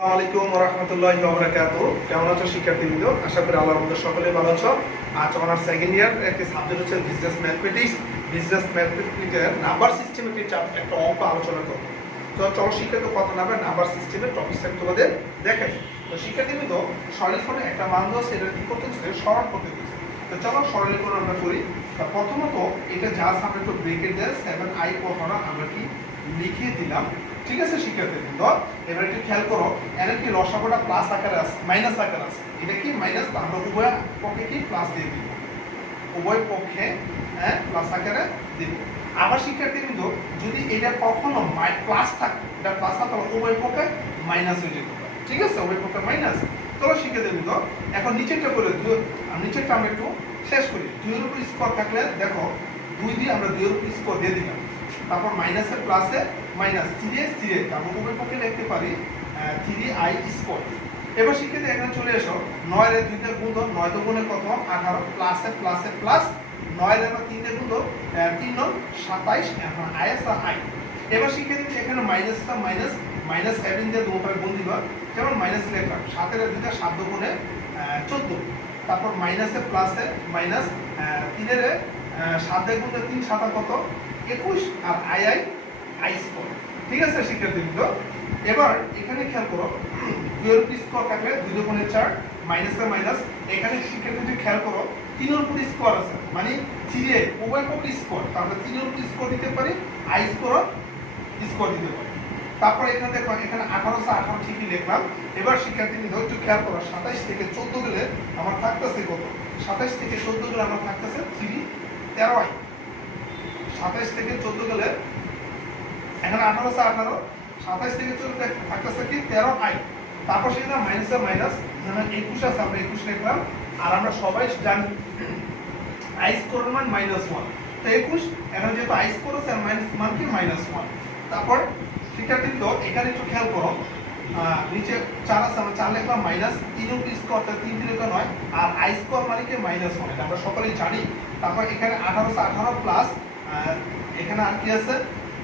আসসালামু আলাইকুম ওয়া রাহমাতুল্লাহি ওয়া বারাকাতুহু। কেমন আছো শিক্ষার্থীবৃন্দ? আশা করি আল্লাহর রহমতে সকলে ভালো আছো। আজ অনার্স সেকেন্ড ইয়ার একটি সাবজেক্ট হচ্ছে বিজনেস ম্যাথমেটিক্স। বিজনেস ম্যাথমেটিক্সের নাম্বার সিস্টেমের একটা অঙ্ক আলোচনা করব। তো চলো শিক্ষার্থী কথা না বলে নাম্বার সিস্টেমের টপিকস তোমাদের দেখাই। তো শিক্ষার্থীবৃন্দ সরল ফলে একটা মান দেওয়া সেটা কি করতে হচ্ছে সরল করতে হচ্ছে। তো চলো সরলীকরণ আমরা করি। প্রথমত এটা জাস্ট আমরা একটু ব্রেকেট দেয় 7i পড়ানো আমরা কি লিখে দিলাম। ঠিক আছে শিক্ষার্থীবৃন্দ, এবার একটু খেয়াল করো এর কি লসাগুটা প্লাস আকারে আছে মাইনাস আকারে আছে, এটা কি মাইনাস, আমরা উভয় পক্ষে কি প্লাস দিয়ে দিব, উভয় পক্ষে প্লাস আকারে দিব। আবার শিক্ষার্থীবৃন্দ যদি এটা কখনো প্লাস থাকে, এটা প্লাস থাকে তাহলে উভয় পক্ষে মাইনাস হয়ে যেতে পারে। ঠিক আছে, উভয় পক্ষে মাইনাস। চলো শিক্ষার্থীবৃন্দ এখন নিচেরটা করে নিচেরটা আমরা একটু শেষ করি। 2 এর উপর স্কোয়ার থাকলে দেখো 2 দিয়ে আমরা 2 এর উপর স্কোয়ার দিয়ে দিলাম, তারপর মাইনাসে প্লাসে মাইনাস 3 তারপর উভয় পক্ষে লিখতে পারি 3i স্কোয়ার। এবার শিক্ষার্থী এখানে চলে এসো 9 এর 2 দিয়ে গুণ 9 দুগুণে কত 18 প্লাসে প্লাসে প্লাস 9 এর 3 দিয়ে গুণ 3 9 27 এখন i এর i। এবার শিক্ষার্থী এখানে মাইনাস মাইনাস মাইনাস 7 দিয়ে দুটো গুণ দিবা, যেমন মাইনাস লিখলাম 7 এর 2 দিয়ে 7 দুগুণে 14, তারপর মাইনাসে প্লাসে মাইনাস 3 এর 7 দিয়ে গুণ 3 7 কত 21 আর i স্কয়ার। ঠিক আছে শিক্ষার্থীবৃন্দ, এবার এখানে খেয়াল করো 2 এর উপর স্কয়ার থাকলে 2 দুগুণে 4 মাইনাসে মাইনাস, এখানে শিক্ষার্থী খেয়াল করো 3 এর উপর স্কয়ার আছে মানে 3 এ উভয় পক্ষ স্কয়ার, তাহলে 3 এর উপর স্কয়ার দিতে পারি i স্কয়ার দিতে পারি। তারপর এখানে দেখো এখানে 18 ঠিকই লিখলাম। এবার শিক্ষার্থীবৃন্দ একটু খেয়াল করো 27 থেকে 14 গেলে আমার থাকতেছে কত, 27 থেকে 14 গেলে আমার থাকতেছে 13i। 27 থেকে 14 গেলে এখানে 18 27 থেকে 14 থাকতেছে কি 13i। তারপর সেটা মাইনাসে মাইনাস, যেমন 21 আছে আমরা 21 লিখলাম। আর আমরা সবাই জানি i স্কয়ার মান -1, তো 21 এখানে যেহেতু i স্কয়ার আছে মাইনাস মান কি -1। তারপর শিক্ষার্থীবৃন্দ এখানে একটু খেয়াল করো নিচে 4 আছে আমরা 4 লিখলাম মাইনাস 3 এর স্কয়ার 3 3 9 আর i স্কয়ার মানে কি -1, এটা আমরা সকলেই জানি। তারপর এখানে 18 প্লাস এখানে আর কি আছে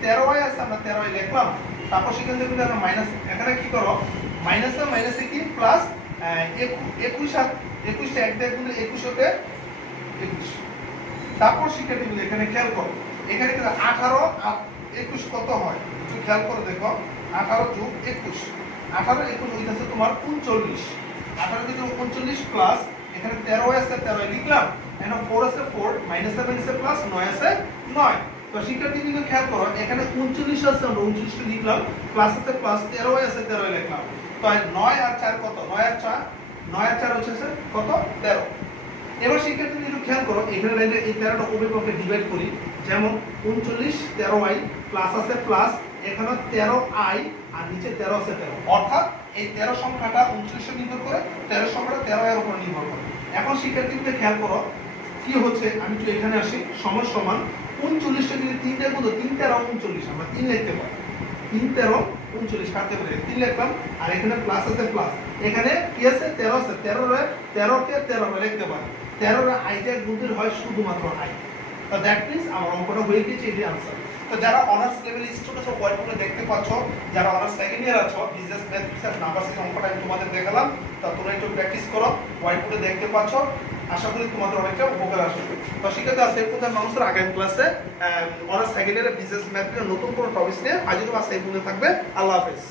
13i আছে, আমরা 13i লিখলাম। তারপর সেখান থেকে আমরা মাইনাস এখানে কি করো মাইনাসে মাইনাসে কি প্লাস 21 আর 21 এক দিয়ে গুণলে 21 হতে 21। তারপর শিক্ষার্থীবৃন্দ এখানে খেয়াল করো এখানে কিন্তু 18 আর 21 কত হয় একটু খেয়াল করে দেখো, 18 যোগ 21 18 21 হইতাছে তোমার 39, 18 থেকে 39 প্লাস এখানে 13 আছে 13 লিখলাম, এখানে 4 আছে 4 মাইনাসে মাইনাসে প্লাস 9 আছে 9। তো শিক্ষার্থীবৃন্দ খেয়াল করো এখানে 39 আছে আমরা 29 লিখলাম, প্লাস আছে প্লাস 13 আছে 13 লিখলাম। তো 9 আর 4 কত 9 আর 4 হচ্ছে কত 13। এবার শিক্ষার্থীবৃন্দ একটু খেয়াল করো এখানে লাইনে এই 13টা উভয় পক্ষে ডিভাইড করি, যেমন 39 13i প্লাস আছে প্লাস এখানে 13i আর নিচে 13 আছে 13, অর্থাৎ এই 13 সংখ্যাটা 29 এর নির্ভর করে 13 সংখ্যাটা 13 এর উপর নির্ভর করে। এখন শিক্ষার্থীবৃন্দ খেয়াল করো কি হচ্ছে, আমি একটু এখানে আসি সমান সমান 39 টা যদি 3 দিয়ে গুণ 3 13 39 আমরা 3 লিখতে পারি, 3 13 39 কাটতে পারি 3 লিখলাম। আর এখানে প্লাস আছে প্লাস এখানে কি আছে 13 আছে 13 কে 13 লিখতে পারি, 13 এর i এর গুণের হয় শুধুমাত্র i। তো দ্যাট মিন্স আমার অঙ্কটা হয়ে গেছে, এই आंसर। তো যারা অনার্স লেভেল স্টুডেন্ট হোয়াইট বোর্ডে দেখতে পাচ্ছ, যারা অনার্স সেকেন্ড ইয়ার আছো বিজনেস ম্যাথমেটিক্স নাম্বার সিস্টেম অঙ্কটা আমি তোমাদের দেখালাম, তা তোমরা একটু প্র্যাকটিস করো, হোয়াইট বোর্ডে দেখতে পাচ্ছ, আশা করি তোমাদের অনেকটা উপকার আসবে। তো শিক্ষার্থী আজকে প্রধান মানুষের আগামী ক্লাসে অনার্স সেকেন্ড ইয়ারের বিজনেস ম্যাথমেটিক্সের নতুন কোনো টপিক নিয়ে হাজির হওয়া সেই থাকবে। আল্লাহ হাফেজ।